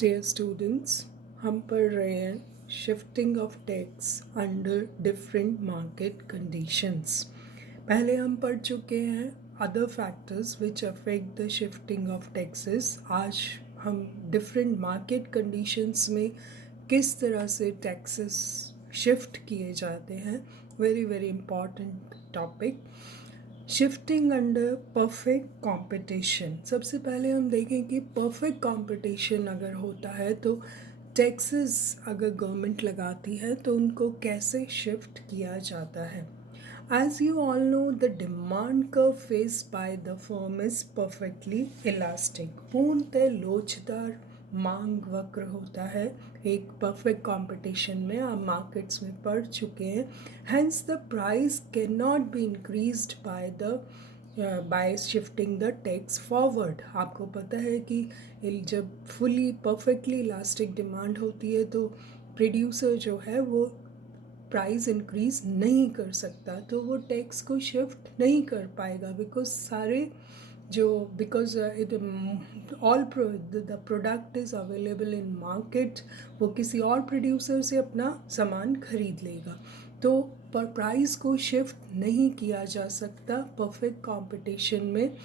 Dear students, हम पढ़ रहे हैं shifting of tax under different market conditions. पहले हम पढ़ चुके हैं other factors which affect the shifting of taxes. आज हम डिफरेंट मार्केट कंडीशंस में किस तरह से टैक्सेस शिफ्ट किए जाते हैं, very very important topic. Shifting under perfect competition. सबसे पहले हम देखें कि परफेक्ट कंपटीशन अगर होता है तो टैक्सेस अगर गवर्नमेंट लगाती है तो उनको कैसे शिफ्ट किया जाता है। As you all know, the demand curve faced by the firm is perfectly elastic. पूर्णतः लोचदार मांग वक्र होता है एक परफेक्ट कंपटीशन में। आप मार्केट्स में पढ़ चुके हैं। Hence the price can not be increased by shifting the tax forward. आपको पता है कि जब फुली परफेक्टली इलास्टिक डिमांड होती है तो प्रोड्यूसर जो है वो प्राइस इंक्रीज नहीं कर सकता, तो वो टैक्स को शिफ्ट नहीं कर पाएगा because it all the product is available in market. वो किसी और प्रोड्यूसर से अपना सामान खरीद लेगा, तो पर प्राइस को शिफ्ट नहीं किया जा सकता परफेक्ट कंपटीशन में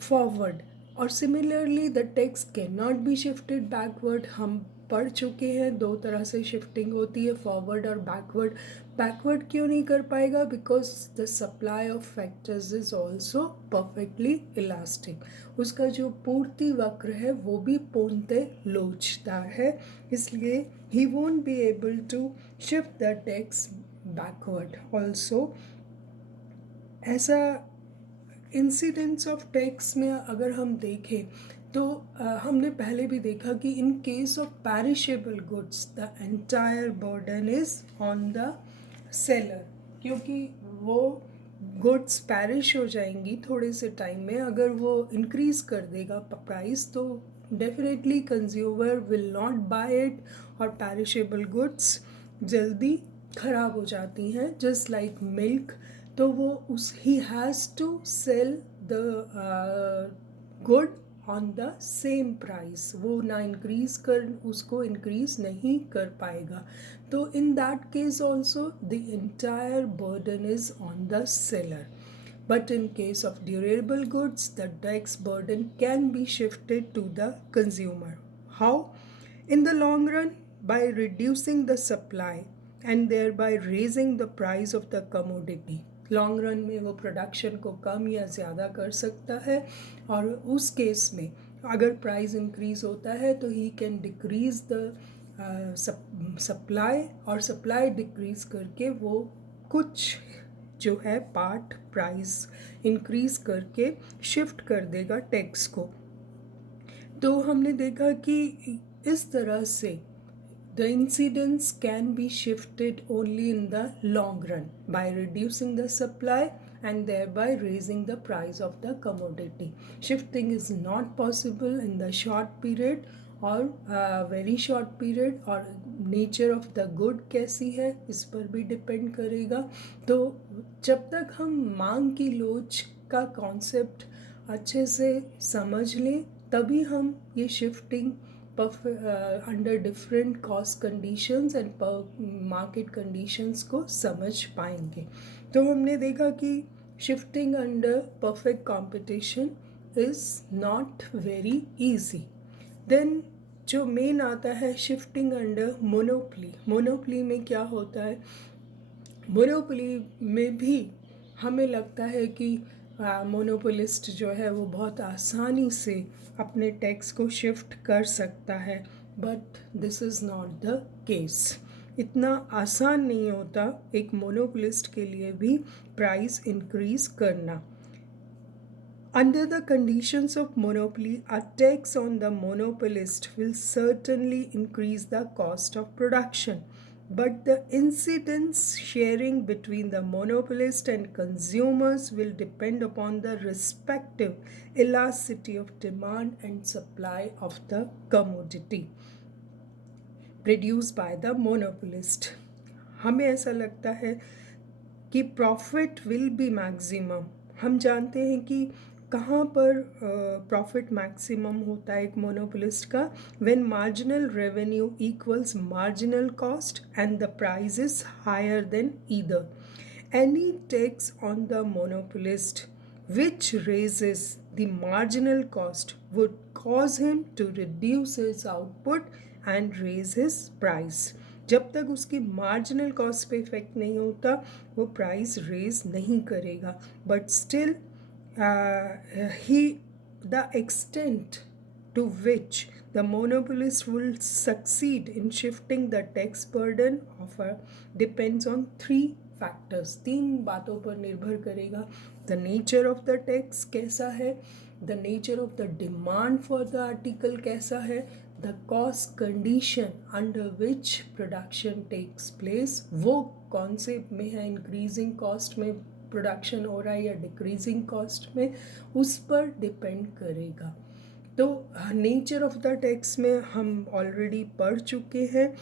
फॉरवर्ड। और similarly the tax can not be shifted backward. हम पढ़ चुके हैं दो तरह से शिफ्टिंग होती है, फॉरवर्ड और बैकवर्ड। बैकवर्ड क्यों नहीं कर पाएगा? Because the supply of factors is also perfectly elastic. उसका जो पूर्ति वक्र है वो भी पूर्णतः लोचदार है, इसलिए ही won't be able to shift the tax backward also. ऐसा इंसिडेंट्स ऑफ टैक्स में अगर हम देखें तो हमने पहले भी देखा कि in case of perishable goods the entire burden is on the seller, क्योंकि वो गुड्स पैरिश हो जाएंगी थोड़े से टाइम में। अगर वो इंक्रीज कर देगा प्राइस तो definitely consumer will not buy it, और पैरिशेबल गुड्स जल्दी ख़राब हो जाती हैं, जस्ट लाइक मिल्क। तो वो ही has to sell the good on the same price. वो ना उसको इंक्रीज नहीं कर पाएगा। तो in that case also the entire burden is on the seller. But in case of durable goods, the tax burden can be shifted to the consumer. How? In the long run, by reducing the supply and thereby raising the price of the commodity. Long run में वो production को कम या ज़्यादा कर सकता है, और उस केस में अगर प्राइस इंक्रीज होता है तो he can decrease the supply, और सप्लाई डिक्रीज करके वो कुछ जो है पार्ट प्राइस इंक्रीज करके शिफ्ट कर देगा टैक्स को। तो हमने देखा कि इस तरह से the incidence can be shifted only in the long run by reducing the supply and thereby raising the price of the commodity. Shifting is not possible in the short period or very short period, और nature of the good कैसी है इस पर भी depend करेगा। तो जब तक हम मांग की लोच का कॉन्सेप्ट अच्छे से समझ लें तभी हम ये shifting under different cost conditions and market conditions को समझ पाएंगे। तो हमने देखा कि shifting under perfect competition is not very easy. Then जो मेन आता है शिफ्टिंग अंडर मोनोपली। मोनोपली में क्या होता है? मोनोपली में भी हमें लगता है कि मोनोपोलिस्ट जो है वो बहुत आसानी से अपने टैक्स को शिफ्ट कर सकता है, but this is not the case. इतना आसान नहीं होता एक मोनोपोलिस्ट के लिए भी प्राइस इंक्रीज करना। Under the conditions of monopoly, a tax on the monopolist will certainly increase the cost of production, but the incidence sharing between the monopolist and consumers will depend upon the respective elasticity of demand and supply of the commodity produced by the monopolist. हमें ऐसा लगता है कि profit will be maximum. हम जानते हैं कि कहाँ पर प्रॉफिट मैक्सिमम होता है एक मोनोपोलिस्ट का? When marginal revenue equals marginal cost and the price is higher than either. Any tax on the monopolist which raises the marginal cost would cause him to reduce his output and raise his price. जब तक उसकी marginal cost पे effect नहीं होता वो price raise नहीं करेगा. But still he the extent to which the monopolist will succeed in shifting the tax burden of a depends on three factors. 3 बातों पर निर्भर करेगा. The nature of the tax कैसा है, the nature of the demand for the article कैसा है, the cost condition under which production takes place, वो कौन से में है, इंक्रीजिंग कॉस्ट में प्रोडक्शन हो रहा है या डिक्रीजिंग कॉस्ट में, उस पर डिपेंड करेगा. तो नेचर ऑफ द टैक्स में हम ऑलरेडी पढ़ चुके हैं.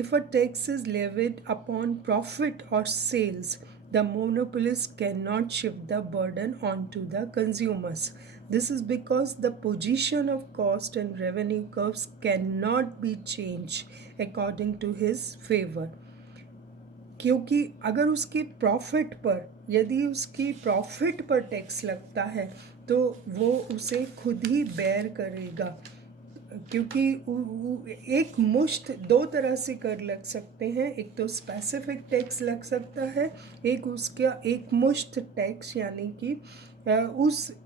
If a tax is levied upon profit or sales, the monopolist cannot shift the burden onto the consumers. This is because the position of cost and revenue curves cannot be changed according to his favor. क्योंकि अगर उसकी profit पर, यदि उसकी profit पर tax लगता है तो वो उसे खुद ही बेयर करेगा. क्योंकि एक मुश्त दो तरह से कर लग सकते हैं. एक तो स्पेसिफिक टैक्स लग सकता है, एक उसका एक मुश्त टैक्स, यानी कि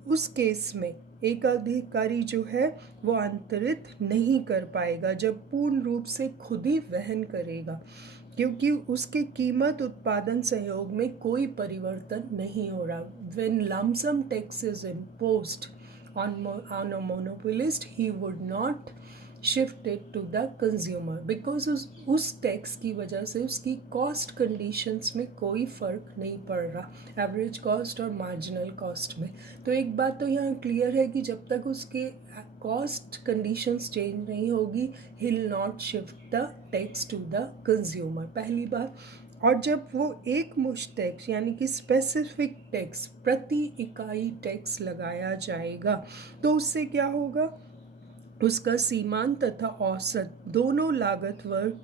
उस केस में एक अधिकारी जो है वो अंतरित नहीं कर पाएगा जब पूर्ण रूप से खुद ही वहन करेगा, क्योंकि उसके कीमत उत्पादन सहयोग में कोई परिवर्तन नहीं हो रहा. When lump sum tax is imposed on a monopolist, he would not shift it to the consumer because उस टैक्स की वजह से उसकी कॉस्ट कंडीशंस में कोई फ़र्क नहीं पड़ रहा, एवरेज कॉस्ट और मार्जिनल कॉस्ट में. तो एक बात तो यहाँ क्लियर है कि जब तक उसके कॉस्ट कंडीशंस चेंज नहीं होगी, he will not shift the tax to the consumer, पहली बात. और जब वो एक मुश्त टैक्स यानी कि स्पेसिफिक टैक्स, प्रति इकाई टैक्स लगाया जाएगा, तो उससे क्या होगा, उसका सीमांत तथा औसत दोनों लागत वर्ग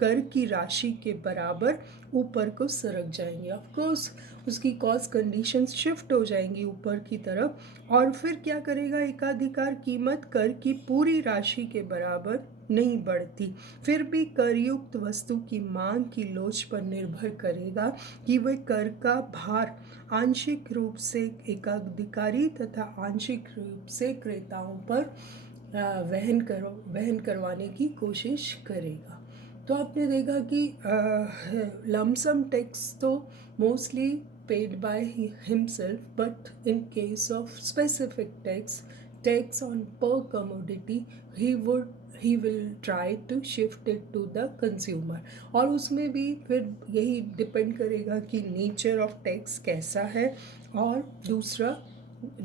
कर की राशि के बराबर ऊपर को सरक जाएंगे. ऑफकोर्स उसकी कॉस्ट कंडीशंस शिफ्ट हो जाएंगी ऊपर की तरफ, और फिर क्या करेगा, एकाधिकार कीमत कर की पूरी राशि के बराबर नहीं बढ़ती. फिर भी करयुक्त वस्तु की मांग की लोच पर निर्भर करेगा कि वह कर का भार आंशिक रूप से एकाधिकारी तथा आंशिक रूप से क्रेताओं पर वहन करवाने की कोशिश करेगा. तो आपने देखा कि लमसम टैक्स तो mostly paid by himself, but in case of specific tax on पर commodity he will try to shift it to the consumer. और उसमें भी फिर यही डिपेंड करेगा कि नेचर ऑफ टैक्स कैसा है और दूसरा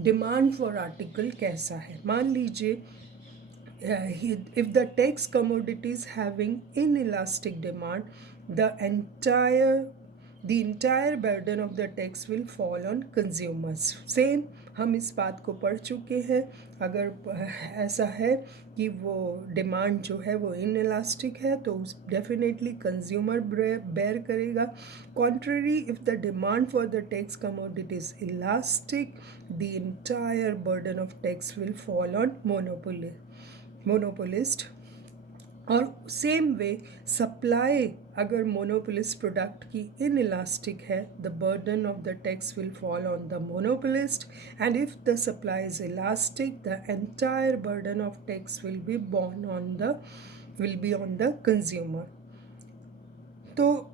डिमांड फॉर आर्टिकल कैसा है. मान लीजिए if the tax commodities having inelastic demand, the entire burden of the tax will fall on consumers. Same हम इस बात को पढ़ चुके हैं. अगर ऐसा है कि वो डिमांड जो है वो इनइलास्टिक है तो डेफिनेटली कंज्यूमर बेयर करेगा. Contrary, if the demand for the tax commodity is elastic, the entire burden of tax will fall on monopolist. और सेम वे सप्लाई, अगर मोनोपोलिस्ट प्रोडक्ट की इनइलास्टिक है, the burden of the tax will fall on the monopolist. And if the supply is elastic, the entire burden of tax will be on the consumer. तो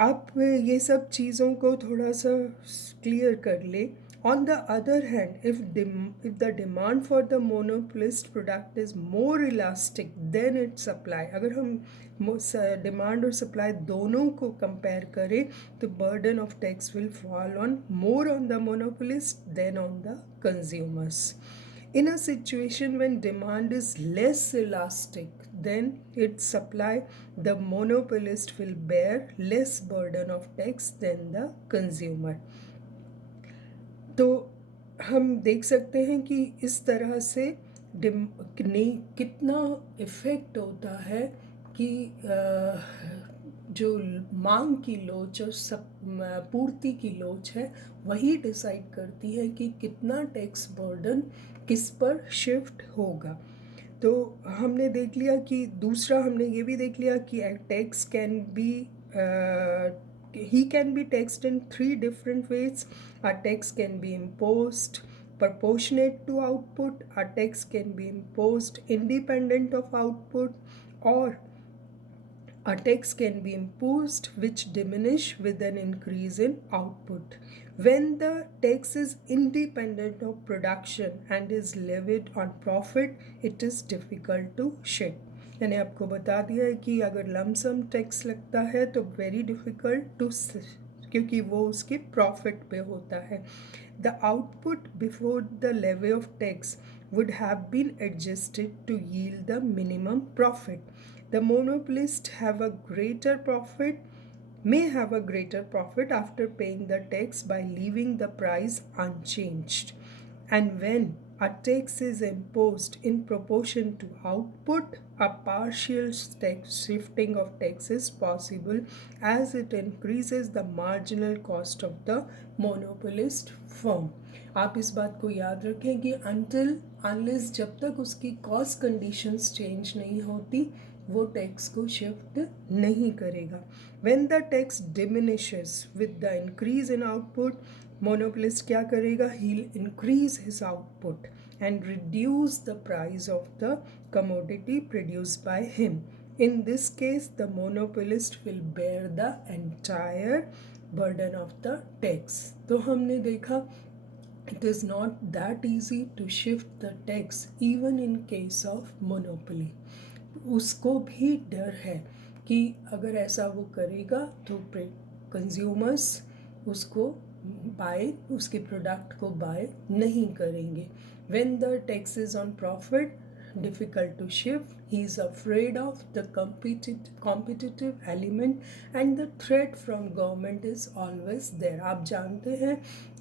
आप ये सब चीज़ों को थोड़ा सा क्लियर कर ले. On the other hand, if the demand for the monopolist product is more elastic than its supply, अगर हम डिमांड और सप्लाई दोनों को कंपेयर करें तो burden of tax will fall on more on the monopolist than on the consumers. In a situation when demand is less elastic than its supply, the monopolist will bear less burden of tax than the consumer. तो हम देख सकते हैं कि इस तरह से कितना इफ़ेक्ट होता है कि जो मांग की लोच और पूर्ति की लोच है वही डिसाइड करती है कि कितना टैक्स बर्डन किस पर शिफ्ट होगा। तो हमने देख लिया कि दूसरा हमने ये भी देख लिया कि tax can be he can be taxed in three different ways. A tax can be imposed proportionate to output, a tax can be imposed independent of output, or a tax can be imposed which diminish with an increase in output. When the tax is independent of production and is levied on profit, it is difficult to shift. मैंने आपको बता दिया है कि अगर lump sum tax लगता है तो वेरी डिफ़िकल्ट टू, क्योंकि वो उसके प्रॉफिट पे होता है. The output before the levy of tax would have been adjusted to yield the minimum profit. The monopolists may have a greater profit after paying the tax by leaving the price unchanged. And when a tax is imposed in proportion to output, a partial shifting of tax is possible as it increases the marginal cost of the monopolist firm. आप इस बात को याद रखें कि unless जब तक उसकी कॉस्ट कंडीशंस चेंज नहीं होती वो टैक्स को शिफ्ट नहीं करेगा. When the tax diminishes with the increase in output, monopolist क्या करेगा? He will increase his output and reduce the price of the commodity produced by him. In this case, the monopolist will bear the entire burden of the tax. तो हमने देखा it is not that easy to shift the tax even in case of monopoly. उसको भी डर है कि अगर ऐसा वो करेगा तो कंज्यूमर्स उसको उसके प्रोडक्ट को बाय नहीं करेंगे. When the tax is on profit, difficult to shift, he is afraid of the competitive element and the threat from government is always there. आप जानते हैं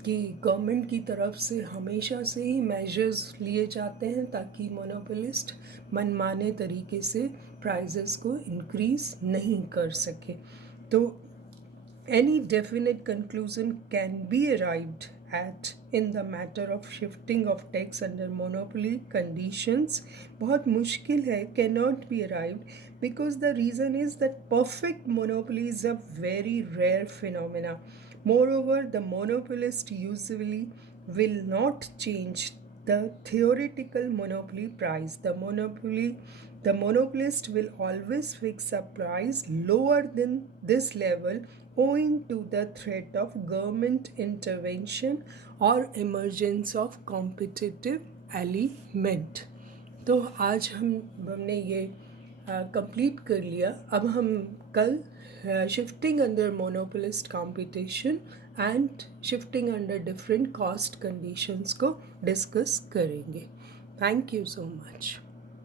कि गवर्नमेंट की तरफ से हमेशा से ही मेजर्स लिए जाते हैं ताकि मोनोपोलिस्ट मनमाने तरीके से प्राइजेस को इंक्रीज नहीं कर सके. तो any definite conclusion can be arrived at in the matter of shifting of tax under monopoly conditions बहुत मुश्किल है, cannot be arrived, because the reason is that perfect monopoly is a very rare phenomena. Moreover, the monopolist usually will not change the theoretical monopoly price. The monopolist will always fix a price lower than this level owing to the threat of government intervention or emergence of competitive element. तो आज हमने ये complete कर लिया. अब हम कल shifting under monopolist competition and shifting under different cost conditions को डिस्कस करेंगे. Thank you so much.